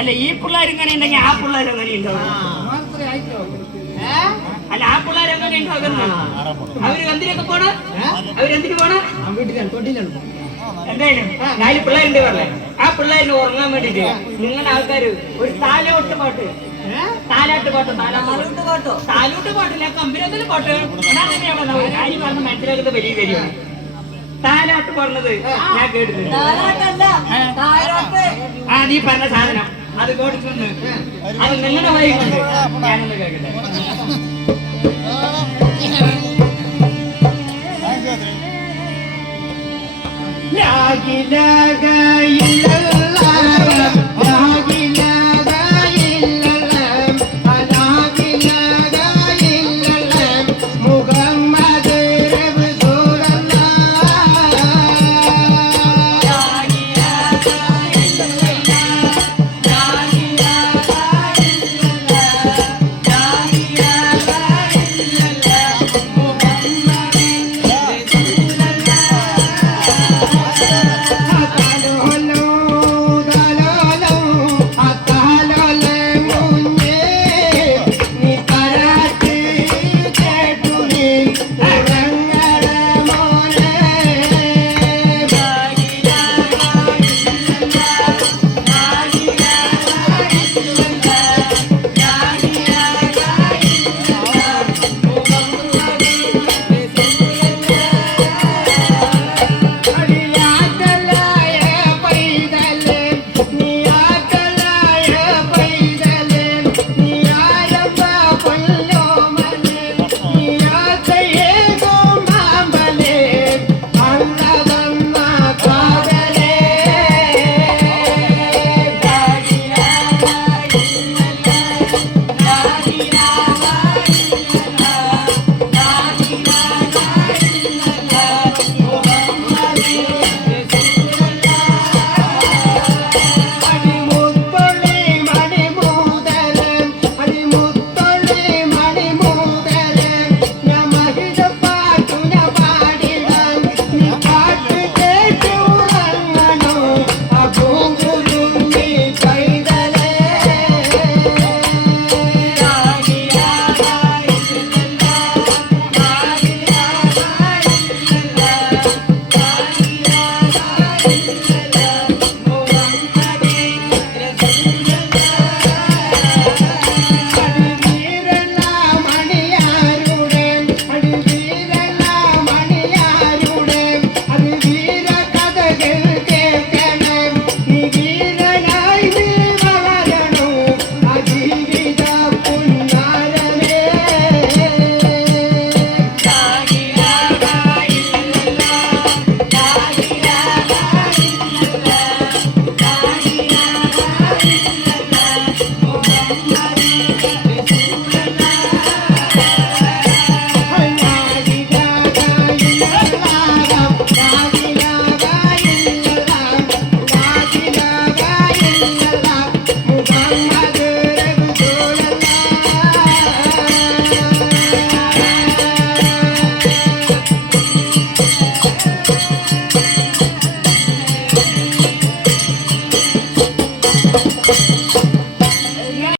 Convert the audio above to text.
അല്ല ഈ പിള്ളേർ ഇങ്ങനെ ഉണ്ടെങ്കിൽ ആ പിള്ളേർ അങ്ങനെ ഉണ്ടാവും. അല്ല ആ പിള്ളേർ എങ്ങനെ ഉണ്ടാകുന്ന അവര് എന്തിനൊക്കെ പോണ അവരെന്തിനു പോണ എന്തായാലും 4 പിള്ളേരുണ്ട് പറഞ്ഞേ. ആ പിള്ളേരിന് ഉറങ്ങാൻ വേണ്ടിട്ട് നിങ്ങളുടെ ആൾക്കാര് ഒരു താലോട്ട് പാട്ട് താലൂട്ട് പാട്ടില്ല കമ്പനിയൊന്നും പാട്ട് കാര്യം പറഞ്ഞ മനസ്സിലാക്കുന്നത് വലിയ കാര്യമാണ്. താലാട്ട് പറഞ്ഞത് ഞാൻ കേട്ടിട്ടുണ്ട്. ആ നീ പറഞ്ഞ സാധനം അത് കേട്ടിട്ടുണ്ട്. അത് നിങ്ങളുടെ വഴിയുണ്ട്. ഞാനൊന്ന് കേൾക്കട്ടെ. രാഗിലക